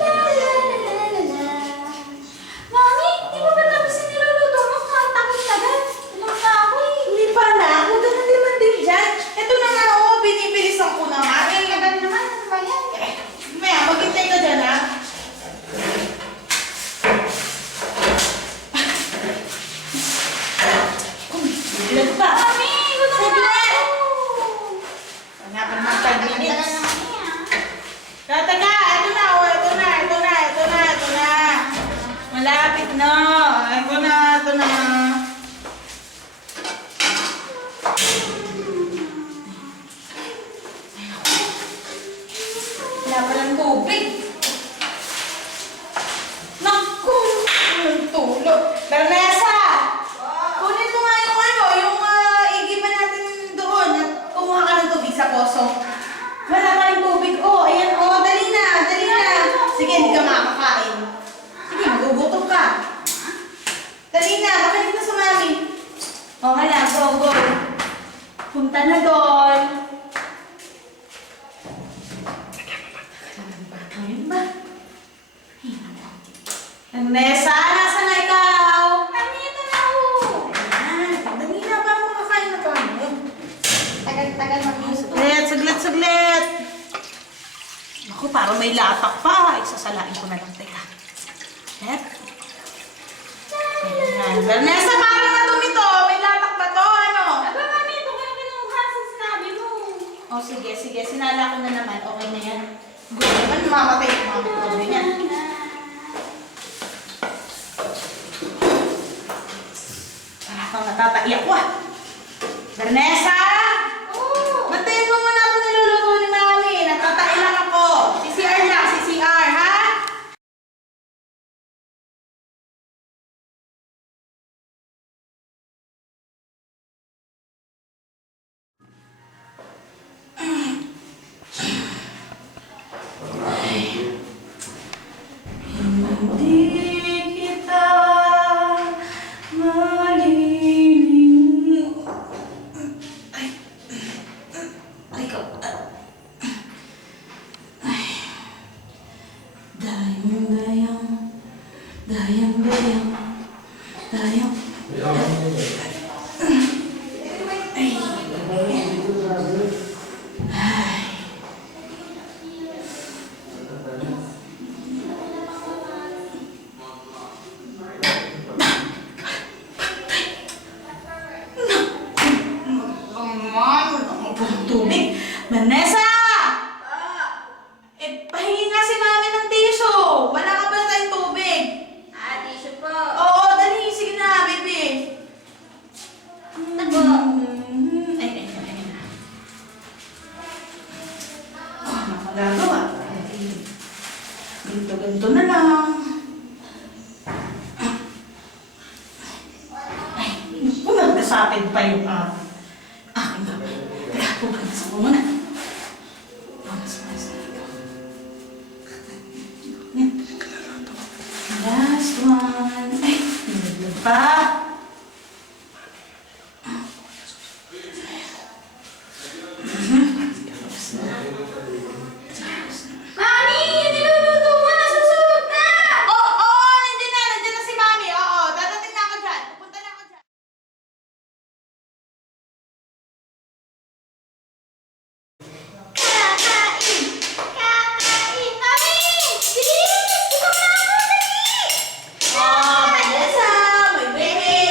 La la la la la la. Mami, di ba ba tapos yung niluluto mo? Kahit tagal-tagal. Alam na ako eh. Hindi pa na. Huwag ka na naman din dyan. Ito na nga, oh. Binibilisan ko na nga. Ay, tagal naman. Ano ba yan? Maya, maghintay ka dyan, ha? Ilan pa? Mami, gusto na Saglit! ako. Wala pa naman 5 minutes. Tagal naman yan. Tataga! Ito na, oh. Ito na, ito na, ito na, ito na. Malapit na. Ito na, ito na. Wala pa ng tubig. Naku! Ang tulog. Bernesa! Kunin mo nga yung ano, yung igiban natin doon at kumuha ka ng tubig sa poso. Wala pa yung tubig. Oh, ayan. Oh, dali na, dali na. Sige, hindi ka makakain. Sige, magugutom ka. Dali na, makinig na sa mami. Oh, hala, go, go. Punta na doon. Ayun ba? Nessa, nasa na ikaw? Mami, ito na ako. Ayan, dali na, parang makakain na tayo. Tagal-tagal mag-iusap. Saglit, saglit, saglit. Naku, parang may latak pa. Isasalain ko na lang, teka. Et. Ayan. Vanessa, parang madumi to. May latak ba to? Ano? Aba, mami, ito ko yung kinuha sa sinabi mo. Oh, sige, sige. Sinala ko na naman. Okay na yan. Good naman, mamatay yung mga mikrobe niyan. Parang kang natataiyak ko ah. Vanessa! Oo. Bantayan mo muna ako niluluto ni Mami. Natatain lang ako. CCR lang, CCR, ha? Hindi kita maliling. Ay. Ay, ko. Ay. Dayang, dayang. Dayang, dayang. Dayang. Ay. Ay. Tubig. Vanessa! Eh, pahingi nga si Mami ng tissue. Wala ka ba na tayong tubig? Tissue po. Oo, dali. Sige na, baby. Ito po. Ay. Oh, makagagawa. Ganito na lang. Ay, nagkasapid pa yung aking gabi. Teka, pupunasan ko muna. Pupunasan ko. Yan. Last one. Ay, nilaglag pa. Mami, yung niluluto mo, nasusunog na! Oo, nandiyan na si Mami. Oo, dadating na ako dyan. Pupunta na ako dyan. Kakain! Kakain! Mami! Bilis! Ikaw na ako! Dali! Oh, Vanessa, may baby.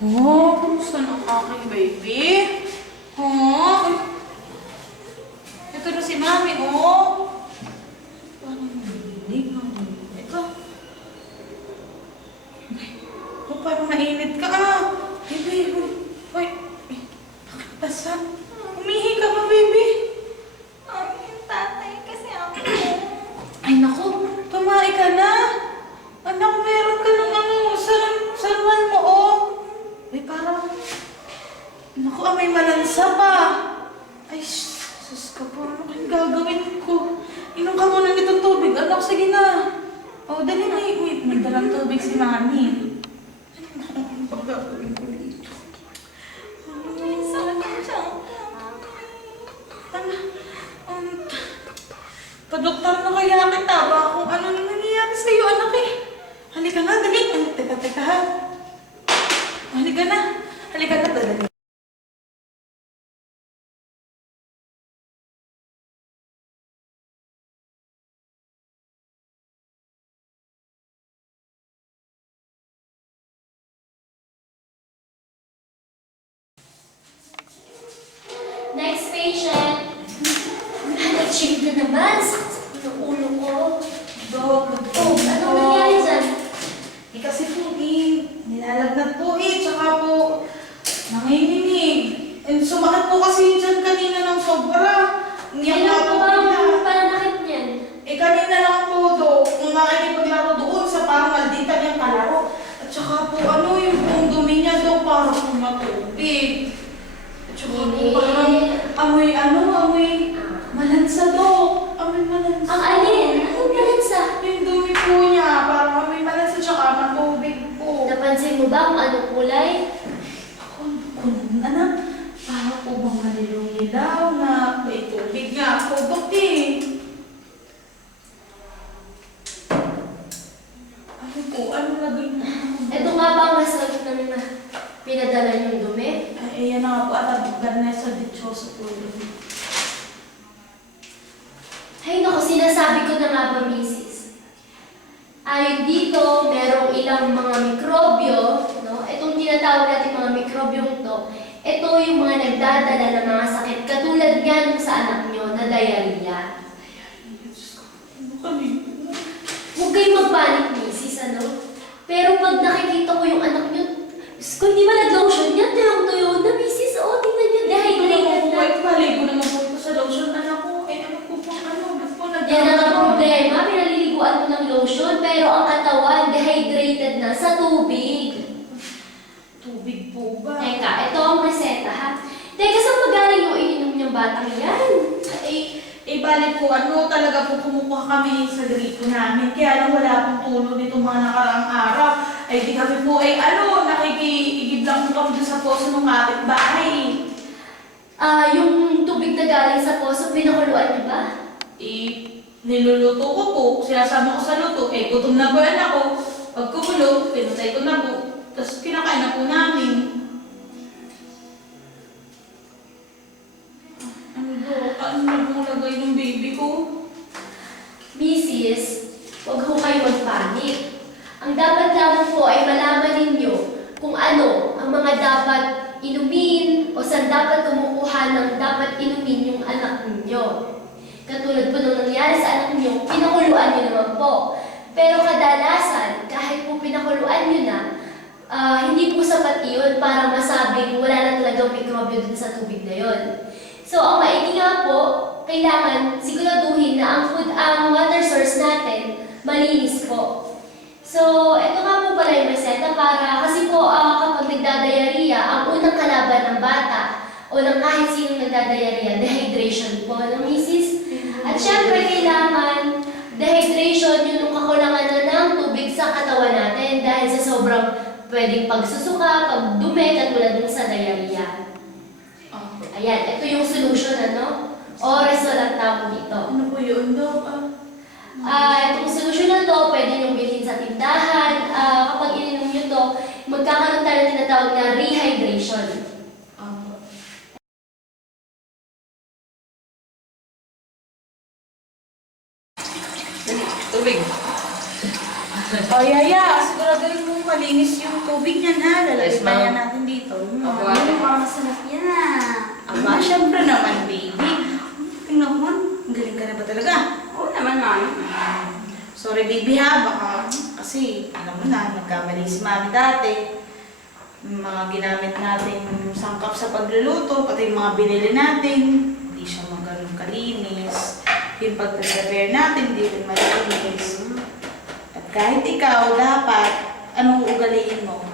Oh, kumusta na aking baby? Oh, ito na si Mami, oh. Parang narinig ng ito. Oh, parang mainit ka, ah. Baby, hoy. Bakit basa? Umihi ka ba, baby? Ay, yung tatay kasi ako. Ay, naku, tumae ka na. Anak, meron ka ng saruan mo, oh. Ay, parang, naku, may malansa pa. Ay, sus ka po, ano kayong gagawin ko? Inom ka muna nitong tubig. Anak, sige na. Oh, dali na, may dalang tubig si Mami. Ano ba gagawin ko dito? May sakit ang tiyan ko. Ano? Pa-doktor na kaya kita ba kung ano na nangyayari sa'yo, anak eh. Halika nga, dali. Teka ha. Halika na. Halika na, dali. Next patient. Nag-check na naman. Sakit ng ulo ko. Dok, Oh, ano nangyari dyan? kasi po nilalagnat po tsaka po nanginginig. Sumakit po kasi yung tiyan kanina ng sobra. Iyak Ilan na po po ba ang bigla. pananakit niyan? Kanina lang po, Dok, nung nakikipaglaro doon sa parang maldita niyang kalaro. At saka po, yung buong dumi niya, Dok, parang po matubig. At saka po, parang amoy malansa, Dok. Amoy malansa. Ang alin? Anong malansa? Yung dumi po niya, parang amoy malansa, tsaka matubig po. Napansin mo ba kung anong kulay? Ako, anak, parang po bang malilong-ilaw na may tubig nga po, Dok, eh. Ano lagay mo? Ito nga ba ang result namin na pinadala niyong dumi? Ay, ayan na nga po, at Vanessa Dichoso po yun. Ay naku, sinasabi ko na nga ba, Mrs. Ayon dito, merong ilang mga mikrobyo, no? Itong tinatawag natin mga mikrobyong to, ito yung mga nagdadala ng mga sakit, katulad nga nung sa anak nyo na diarrhea. Ano kami? Huwag kayong magpanik, Mrs. Pero pag nakikita ko yung anak nyo, Diyos ko, hindi ba nag-lotion yan? Tuyong-tuyo na, Mrs. O, tingnan nyo, dehydrated na. Maligo naman po ito sa lotion, anak ko. Ano po po, ba't po Yan ang problema, pinaliliguan mo ng lotion, pero ang katawan, dehydrated na sa tubig. Tubig po ba? Teka, ito ang reseta, ha? Teka, saan magaling yung ininom niyang batang yan? Bali po, talaga po kumukuha kami sa grito namin. Kaya lang wala pong tulo nitong mga nakaraang araw. Ay di kami po nakikiigib lang po kami doon sa poso ng kapitbahay. Yung tubig na galing sa poso, pinakuluan niyo ba? Niluluto ko po, sinasama ko sa luto. Gutom na po yan ako. Pag kumulo, pinutay ko na po. Tapos kinakain na po namin. Ano na mo lagay ng baby ko? Mrs., huwag ho kayo magpanik. Ang dapat lamang po ay malaman ninyo kung ano ang mga dapat inumin o saan dapat kumukuha ng dapat inumin yung anak ninyo. Katulad po nung nangyari sa anak ninyo, pinakuluan nyo naman po. Pero kadalasan, kahit po pinakuluan nyo na, hindi po sapat iyon para masabing wala na talagang mikrobyo dun sa tubig na yon. So, ang maigi nga po, kailangan siguraduhin na ang water source natin malinis po. So, ito nga po pala yung reseta para, kasi po kapag nagdadayariya, ang unang kalaban ng bata o ng kahit sinong nagdadayariya, dehydration po ng misis. At syempre, kailangan dehydration yung kakulangan na ng tubig sa katawan natin dahil sa sobrang pwedeng pagsusuka, pagdumi, katulad ng sa diarrhea. Ayan, ito yung solution, Oresol ang tawag dito. Ano po yun, Dok? Itong solution na to, pwede nyo bilhin sa tindahan. Kapag ininom nyo to, magkakaroon tayo ng tinatawag na rehydration. Tubig. O, Yaya, siguraduhin mo malinis yung tubig niyan, ha? Yes, Lalagay ma'am. tayo natin dito. Opo, Ano, ate. parang masarap yan, Aba, syempre naman, baby. Tingnan mo, ang galing ka na ba talaga? Oo naman, mami. Sorry, baby, ha? Baka, kasi, alam mo na, nagkamali si mami dati. Yung mga ginamit nating sangkap sa pagluluto, pati yung mga binili natin, hindi siya magaling kalinis. Yung pag-prepare natin, hindi rin malinis. At kahit ikaw, dapat, anong ugaliin mo?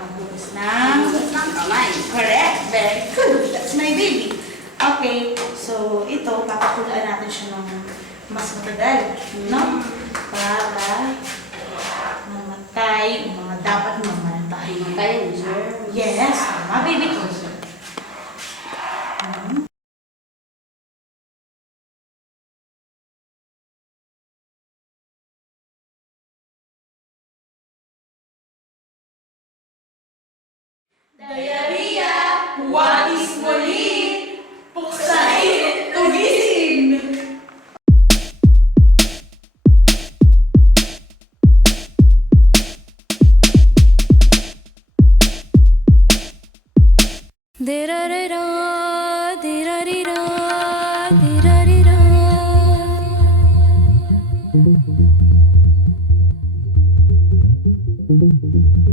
Maghugas ng... Kamay. Correct. Very good. That's my baby. Okay. So, ito, papakulaan natin siya ng mas matagal. No? Para mamatay yung mga dapat mamatay. Tayo, sir. Yes. Tama, baby. Diarrhea, watis muli, puksain, tugisin. Dirarira, dirarira, dirarira. Thank you.